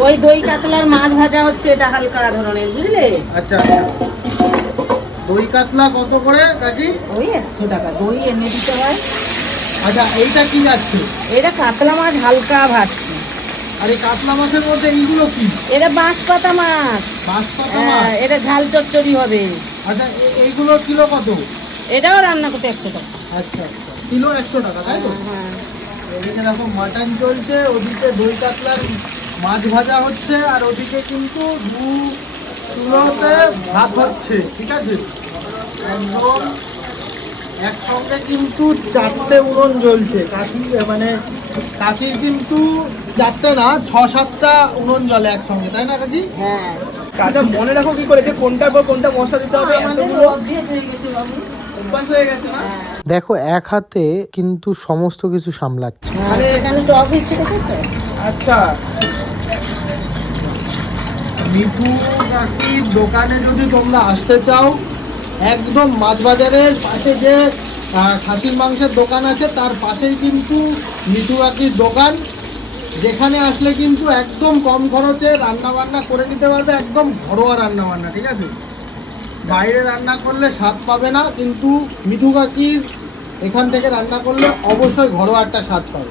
ওই দই কাতলার মাছ ভাজা হচ্ছে, এটা হালকা ধরনের, বুঝলে? আচ্ছা, দই কাতলা কত করে কাকি? ওই 100 টাকা, দই এনে দিতে হয়। আচ্ছা, এইটা কি যাচ্ছে? এটা কাতলা মাছ হালকা ভাজছি। আর এই কাতলা মাছের মধ্যে এইগুলো কি? এটা বাঁশপাতা মাছ। বাঁশপাতা হ্যাঁ, মাছ। এটা ঝাল চচ্চড়ি হবে। আচ্ছা, এইগুলোর কিলো কত? এটাও রান্না করতে 100 টাকা। আচ্ছা আচ্ছা, কিলো 100 টাকা, তাই তো? হ্যাঁ। এদিকে দেখো মাটন চলছে, ওদিকে দই কাতলার মাছ ভাজা হচ্ছে, আর ওদিকে কিন্তু চুলোতে ভাত হচ্ছে, ঠিক আছে? একদম একসঙ্গে কিন্তু 4টে উনুন জ্বলছে। কাকির কিন্তু 4টে না, 6-7টা উনুন জ্বলে একসঙ্গে, তাই না কাকি? হ্যাঁ, আচ্ছা, মনে রাখো কি করে যে কোনটার পর কোনটা মশলা দিতে হবে? আমাদের এতগুলো অভ্যেস হয়ে গেছে বাবু। অভ্যাস হয়ে গেছে না? দেখো এক হাতে কিন্তু সমস্ত কিছু সামলাচ্ছে। হ্যাঁ, সেখানে টক হচ্ছে, দেখেছো? আচ্ছা, মিঠু কাকির দোকানে যদি তোমরা আসতে চাও, একদম মাছ বাজারের পাশে যে খাসির মাংসের দোকান আছে তার পাশেই কিন্তু মিঠু কাকির দোকান, যেখানে আসলে কিন্তু একদম কম খরচে রান্না বান্না করে নিতে পারবে, একদম ঘরোয়া রান্না বান্না, ঠিক আছে? বাইরে রান্না করলে স্বাদ পাবে না, কিন্তু মিঠু কাকির এখান থেকে রান্না করলে অবশ্যই ঘরোয়া একটা স্বাদ পাবে।